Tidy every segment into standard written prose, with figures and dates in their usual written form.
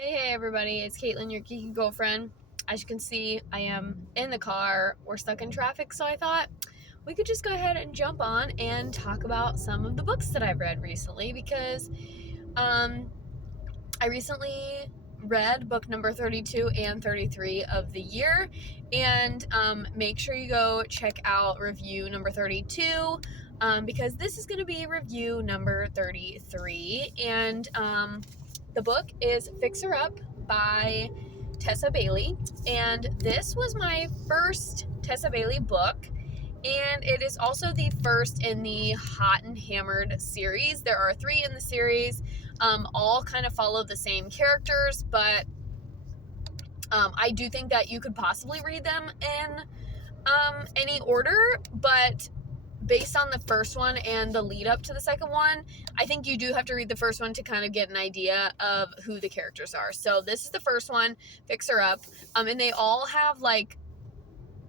Hey everybody, it's Caitlin, your geeky girlfriend. As you can see, I am in the car. We're stuck in traffic, so I thought we could just go ahead and jump on and talk about some of the books that I've read recently because I recently read book number 32 and 33 of the year, and make sure you go check out review number 32 because this is going to be review number 33, and the book is Fixer Up by Tessa Bailey, and this was my first Tessa Bailey book, and it is also the first in the Hot and Hammered series. There are 3 in the series, all kind of follow the same characters, but I do think that you could possibly read them in any order, but based on the first one and the lead up to the second one, I think you do have to read the first one to kind of get an idea of who the characters are. So this is the first one, Fixer Up, and they all have like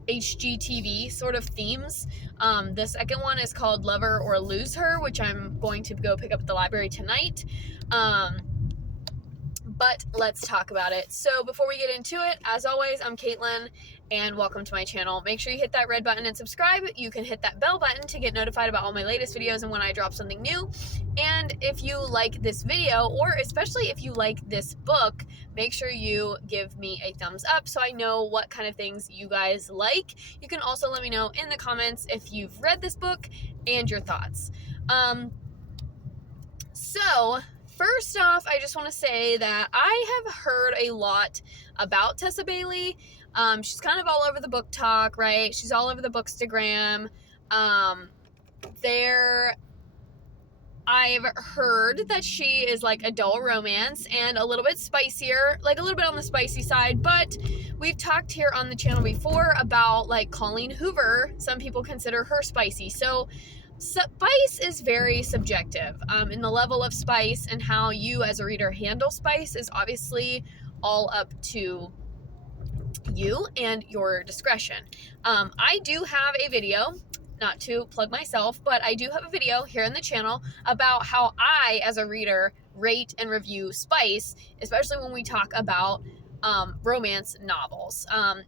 HGTV sort of themes. The second one is called Love Her or Lose Her, which I'm going to go pick up at the library tonight. But let's talk about it. So before we get into it, as always, I'm Caitlin, and welcome to my channel. Make sure you hit that red button and subscribe. You can hit that bell button to get notified about all my latest videos and when I drop something new. And if you like this video, or especially if you like this book, make sure you give me a thumbs up so I know what kind of things you guys like. You can also let me know in the comments if you've read this book and your thoughts. So first off, I just want to say that I have heard a lot about Tessa Bailey. She's kind of all over the book talk, right? She's all over the Bookstagram. I've heard that she is like adult romance and a little bit spicier, like a little bit on the spicy side, but we've talked here on the channel before about like Colleen Hoover. Some people consider her spicy. So spice is very subjective, and the level of spice and how you as a reader handle spice is obviously all up to you and your discretion. I do have a video, not to plug myself, but I do have a video here in the channel about how I as a reader rate and review spice, especially when we talk about romance novels,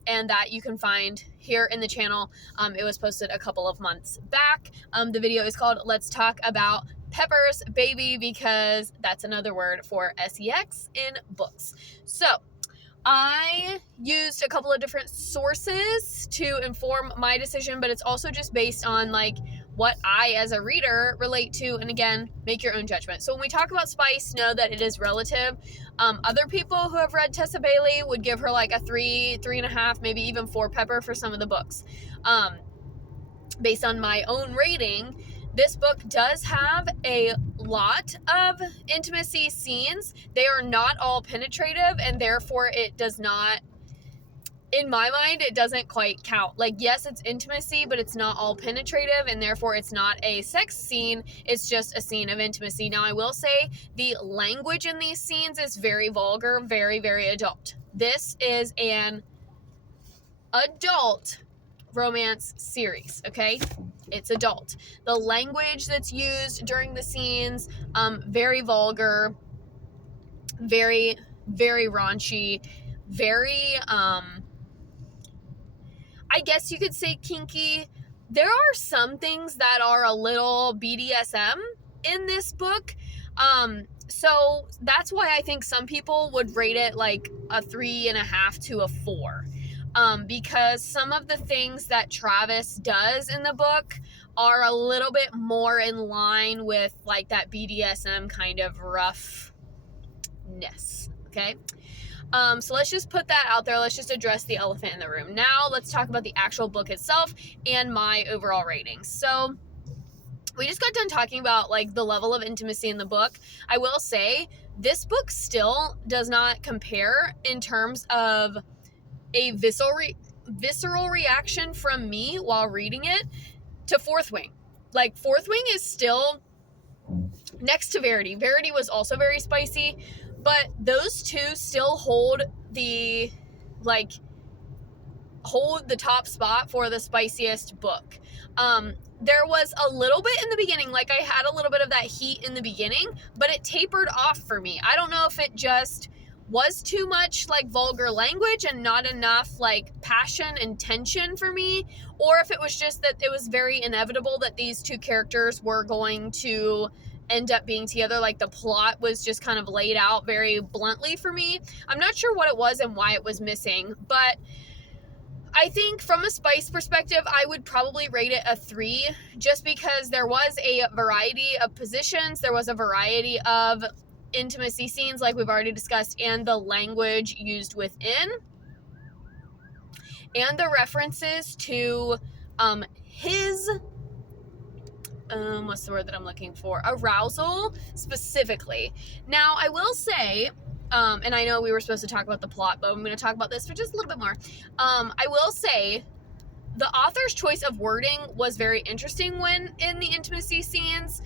and that you can find here in the channel. It was posted a couple of months back. The video is called Let's Talk About Pepper's Baby, because that's another word for sex in books. So I used a couple of different sources to inform my decision, but it's also just based on like what I as a reader relate to, and again, make your own judgment. So when we talk about spice, know that it is relative. Other people who have read Tessa Bailey would give her like a 3.5, maybe even 4 pepper for some of the books. Based on my own rating, this book does have a lot of intimacy scenes. They are not all penetrative, and therefore it does not, in my mind, it doesn't quite count. Like, yes, it's intimacy, but it's not all penetrative, and therefore it's not a sex scene. It's just a scene of intimacy. Now, I will say the language in these scenes is very vulgar, very, very adult. This is an adult romance series, okay? It's adult. The language that's used during the scenes, very vulgar, very, very raunchy, very, I guess you could say kinky. There are some things that are a little BDSM in this book. So that's why I think some people would rate it like a 3.5 to a 4. Because some of the things that Travis does in the book are a little bit more in line with like that BDSM kind of roughness, okay? So let's just put that out there. Let's just address the elephant in the room. Now let's talk about the actual book itself and my overall rating. So we just got done talking about like the level of intimacy in the book. I will say this book still does not compare in terms of a visceral reaction from me while reading it to Fourth Wing. Like, Fourth Wing is still next to Verity. Verity was also very spicy, but those two still hold the top spot for the spiciest book. There was a little bit in the beginning, like I had a little bit of that heat in the beginning, but it tapered off for me. I don't know if it just was too much like vulgar language and not enough like passion and tension for me, or if it was just that it was very inevitable that these two characters were going to end up being together. Like the plot was just kind of laid out very bluntly for me. I'm not sure what it was and why it was missing, but I think from a spice perspective, I would probably rate it a 3, just because there was a variety of positions, there was a variety of intimacy scenes like we've already discussed, and the language used within, and the references to his what's the word that I'm looking for? Arousal specifically. Now, I will say, and I know we were supposed to talk about the plot, but I'm going to talk about this for just a little bit more. I will say the author's choice of wording was very interesting when in the intimacy scenes,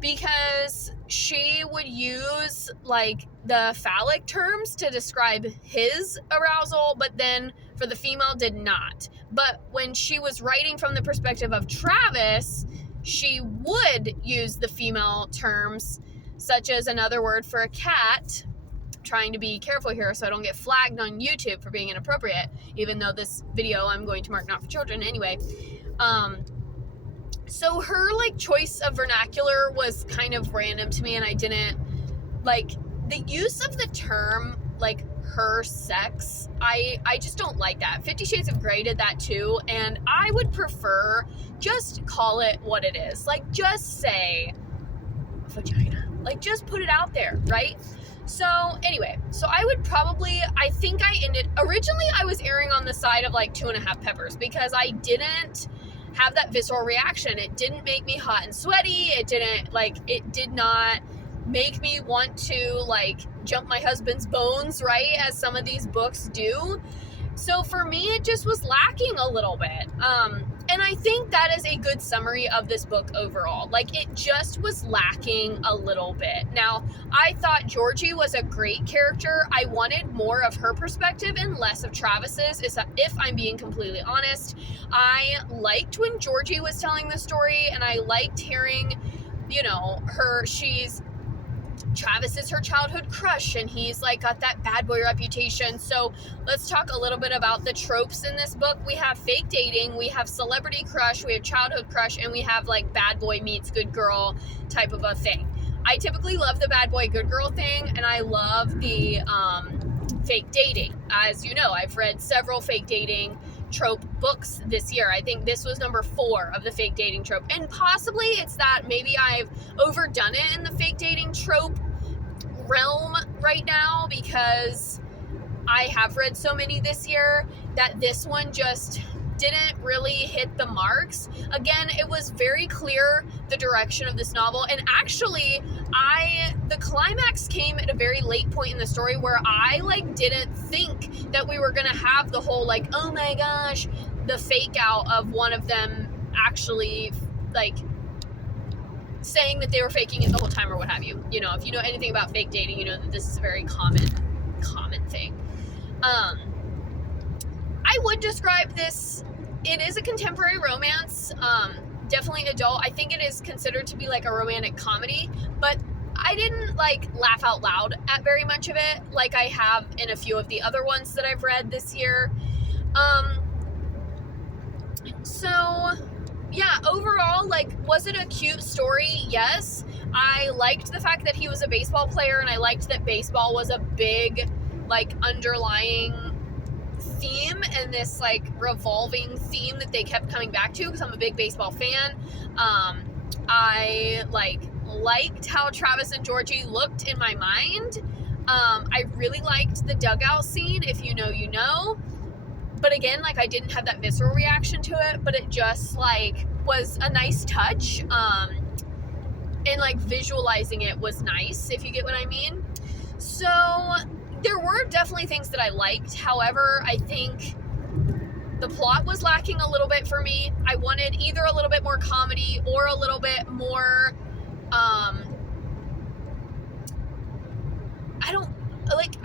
because she would use like the phallic terms to describe his arousal, but then for the female did not. But when she was writing from the perspective of Travis, she would use the female terms, such as another word for a cat. I'm trying to be careful here so I don't get flagged on YouTube for being inappropriate, even though this video I'm going to mark not for children anyway. So her like choice of vernacular was kind of random to me, and I didn't like the use of the term like her sex. I just don't like that. 50 Shades of Grey did that too, and I would prefer just call it what it is. Like, just say vagina. Like, just put it out there, right? So anyway, so I would probably, I think I ended, originally I was erring on the side of like 2.5 peppers, because I didn't have that visceral reaction. It didn't make me hot and sweaty. It did not make me want to like jump my husband's bones, right, as some of these books do. So for me, it just was lacking a little bit. And I think that is a good summary of this book overall. Like, it just was lacking a little bit. Now, I thought Georgie was a great character. I wanted more of her perspective and less of Travis's, if I'm being completely honest. I liked when Georgie was telling the story, and I liked hearing, you know, Travis is her childhood crush, and he's like got that bad boy reputation. So let's talk a little bit about the tropes in this book. We have fake dating, we have celebrity crush, we have childhood crush, and we have like bad boy meets good girl type of a thing. I typically love the bad boy good girl thing, and I love the fake dating. As you know, I've read several fake dating trope books this year. I think this was number 4 of the fake dating trope, and possibly it's that maybe I've overdone it in the fake dating trope realm right now, because I have read so many this year that this one just didn't really hit the marks. Again, it was very clear the direction of this novel, and actually the climax came at a very late point in the story where I like didn't think that we were gonna have the whole like, oh my gosh, the fake out of one of them actually like saying that they were faking it the whole time or what have you. You know, if you know anything about fake dating, you know that this is a very common thing. I would describe this, it is a contemporary romance, definitely adult. I think it is considered to be like a romantic comedy, but I didn't like laugh out loud at very much of it like I have in a few of the other ones that I've read this year. So yeah, overall, like, was it a cute story? Yes. I liked the fact that he was a baseball player, and I liked that baseball was a big like underlying theme, and this like revolving theme that they kept coming back to, because I'm a big baseball fan. I liked how Travis and Georgie looked in my mind. I really liked the dugout scene. If you know, you know. But again, like, I didn't have that visceral reaction to it, but it just like was a nice touch. And like visualizing it was nice, if you get what I mean. So there were definitely things that I liked. However, I think the plot was lacking a little bit for me. I wanted either a little bit more comedy or a little bit more,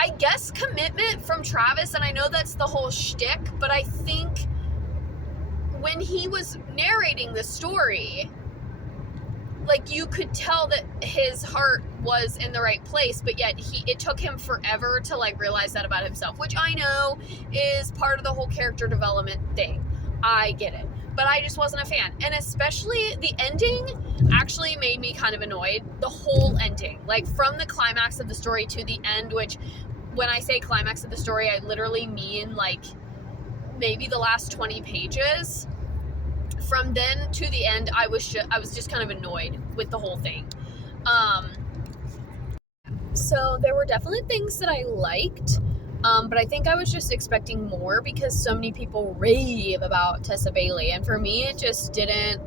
I guess commitment from Travis, and I know that's the whole shtick, but I think when he was narrating the story, like, you could tell that his heart was in the right place, but yet it took him forever to like realize that about himself, which I know is part of the whole character development thing. I get it, but I just wasn't a fan. And especially the ending actually made me kind of annoyed. The whole ending, like from the climax of the story to the end, which when I say climax of the story, I literally mean like maybe the last 20 pages. From then to the end, I was just kind of annoyed with the whole thing. So there were definitely things that I liked, but I think I was just expecting more because so many people rave about Tessa Bailey, and for me, it just didn't.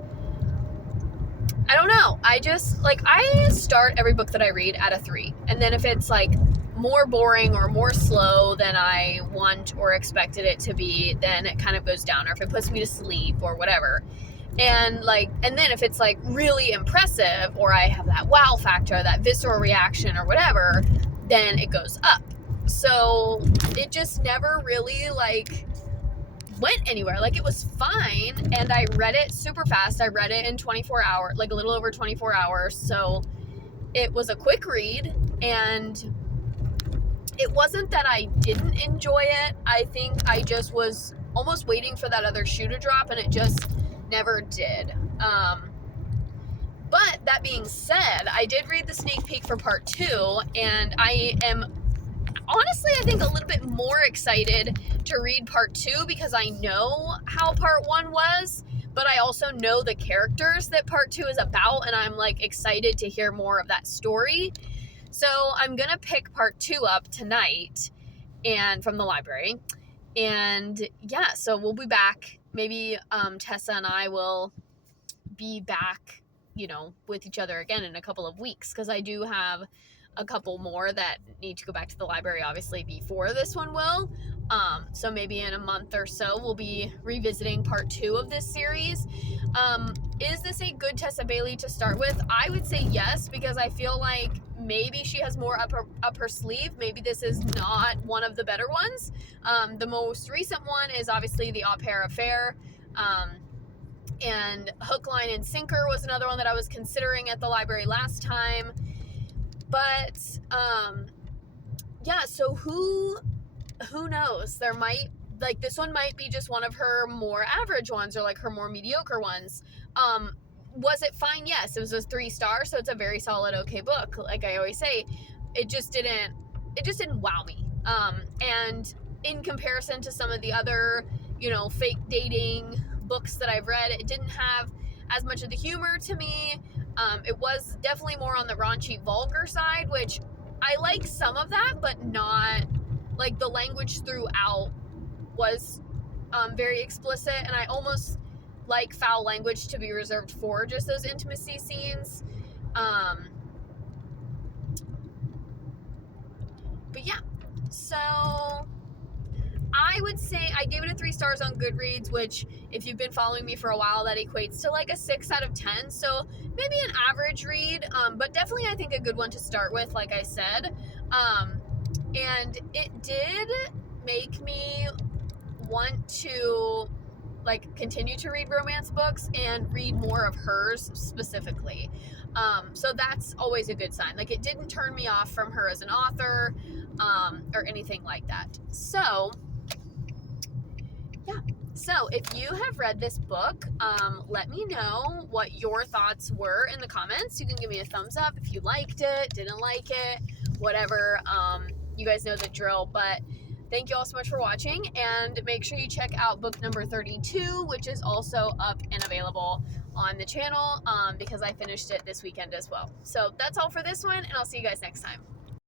I don't know. I just like I start every book that I read at a 3, and then if it's like more boring or more slow than I want or expected it to be, then it kind of goes down, or if it puts me to sleep or whatever. And then if it's like really impressive, or I have that wow factor, that visceral reaction or whatever, then it goes up. So it just never really like went anywhere. Like it was fine, and I read it super fast. I read it in 24 hours, like a little over 24 hours. So it was a quick read, and it wasn't that I didn't enjoy it. I think I just was almost waiting for that other shoe to drop, and it just never did. But that being said, I did read the sneak peek for part 2, and I am honestly, I think, a little bit more excited to read part 2 because I know how part 1 was, but I also know the characters that part 2 is about, and I'm like excited to hear more of that story. So I'm gonna pick part 2 up tonight and from the library. And yeah, so we'll be back. Maybe Tessa and I will be back, with each other again in a couple of weeks, because I do have a couple more that need to go back to the library, obviously, before this one will. So maybe in a month or so, we'll be revisiting part 2 of this series. Is this a good Tessa Bailey to start with? I would say yes, because I feel like maybe she has more up her sleeve. Maybe this is not one of the better ones. The most recent one is obviously the Au Pair Affair. And Hook, Line, and Sinker was another one that I was considering at the library last time. But, yeah, so who knows? There might, like, this one might be just one of her more average ones, or like her more mediocre ones. Was it fine? Yes, it was a 3 stars, so it's a very solid, okay book. Like I always say, it just didn't wow me. And in comparison to some of the other, fake dating books that I've read, it didn't have as much of the humor to me. It was definitely more on the raunchy, vulgar side, which I like some of that, but not, like, the language throughout was very explicit, and I almost like foul language to be reserved for just those intimacy scenes. But yeah, so I would say I gave it a 3 stars on Goodreads, which, if you've been following me for a while, that equates to like a 6 out of 10. So maybe an average read, but definitely I think a good one to start with, like I said. And it did make me want to like continue to read romance books and read more of hers specifically. So that's always a good sign. Like, it didn't turn me off from her as an author, or anything like that. So yeah. So if you have read this book, let me know what your thoughts were in the comments. You can give me a thumbs up if you liked it, didn't like it, whatever. You guys know the drill, but thank you all so much for watching, and make sure you check out book number 32, which is also up and available on the channel, because I finished it this weekend as well. So that's all for this one, and I'll see you guys next time.